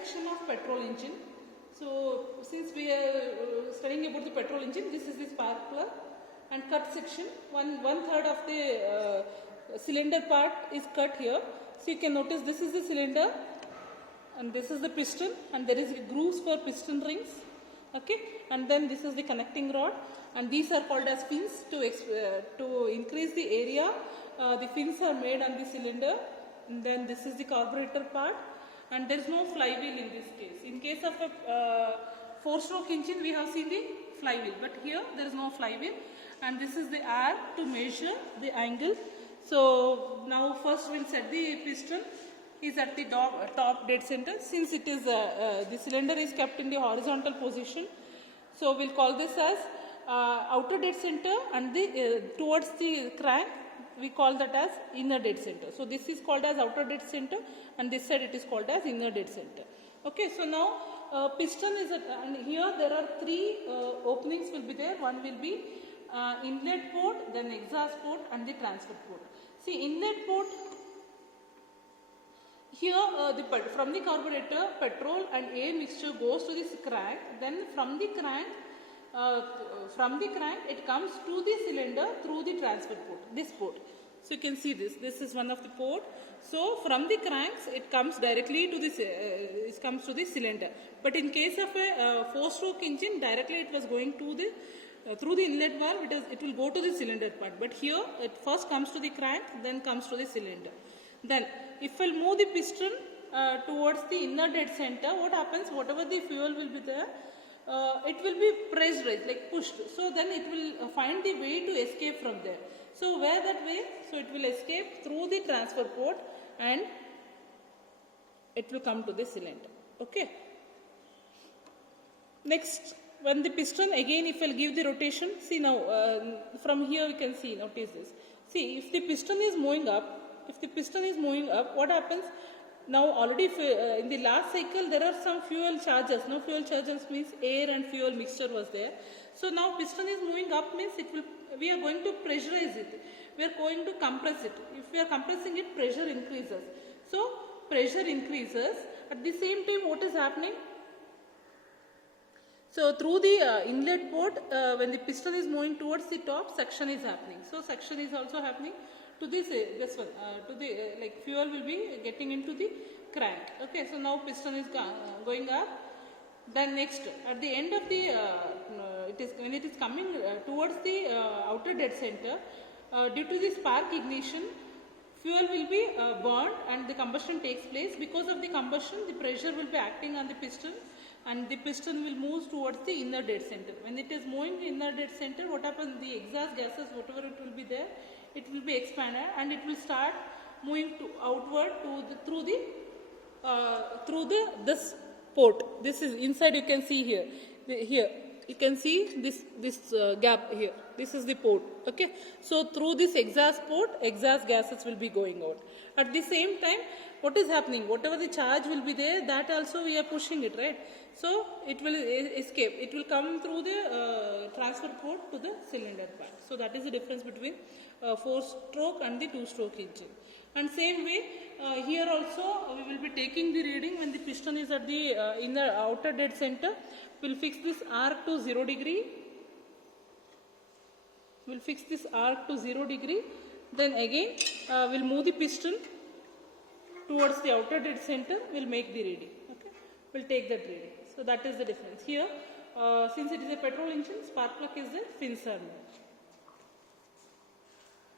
section of petrol engine. So since we are studying about the petrol engine, this is the spark plug, and cut section. One third of the cylinder part is cut here. So you can notice this is the cylinder, and this is the piston, and there is grooves for piston rings. Okay, and then this is the connecting rod, and these are called as fins to increase the area. The fins are made on the cylinder, and then this is the carburetor part, and there is no flywheel in this case. In case of a 4-stroke engine, we have seen the flywheel, but here there is no flywheel, and this is the R to measure the angle. So now first we'll set the piston is at the top dead center. Since it is the cylinder is kept in the horizontal position, so we'll call this as outer dead center, and the towards the crank we call that as inner dead center. So this is called as outer dead center, and this side it is called as inner dead center. Okay, so now piston is at, and here there are 3 openings will be there. One will be inlet port, then exhaust port, and the transfer port. See, inlet port, here from the carburetor, petrol and air mixture goes to this crank. Then from the crank it comes to the cylinder through the transfer port, this port. So you can see this is one of the port. So from the cranks it comes directly to this the cylinder. But in case of a 4-stroke engine, directly it was going to the through the inlet valve, it will go to the cylinder part. But here it first comes to the crank, then comes to the cylinder. Then if we'll move the piston towards the inner dead center, what happens? Whatever the fuel will be there, it will be pressurized, like pushed. So then it will find the way to escape from there. So where that way? So it will escape through the transfer port, and it will come to the cylinder. Okay. Next, when the piston, again if we'll give the rotation, see now from here we can see, notice this. See, if the piston is moving up, what happens? Now already in the last cycle there are some fuel charges. No, fuel charges means air and fuel mixture was there. So now piston is moving up means we are going to pressurize it. We are going to compress it. If we are compressing it, pressure increases. So pressure increases. At the same time, what is happening? So through the inlet port, when the piston is moving towards the top, suction is happening. So suction is also happening to this one, to the like fuel will be getting into the crank. Okay, so now piston is going up. Then next, at the end of the when it is coming towards the outer dead center, due to the spark ignition, fuel will be burned and the combustion takes place. Because of the combustion, the pressure will be acting on the piston, and the piston will move towards the inner dead center. When it is moving in inner dead center, what happens? The exhaust gases, whatever it will be there, it will be expanded, and it will start moving outward through this port. This is inside. You can see here. Here you can see this gap here. This is the port. Okay. So through this exhaust port, exhaust gases will be going out. At the same time, what is happening? Whatever the charge will be there, that also we are pushing it, right? So it will escape. It will come through the transfer port to the cylinder part. So that is the difference between 4-stroke and the 2-stroke engine. And same way, here also we will be taking the reading when the piston is at the inner outer dead center. We'll fix this arc to 0 degree. We'll fix this arc to 0 degree. Then again, we'll move the piston towards the outer dead center. We'll make the reading. Okay, we'll take that reading. So that is the difference. Here, since it is a petrol engine, spark plug is there, fins are there.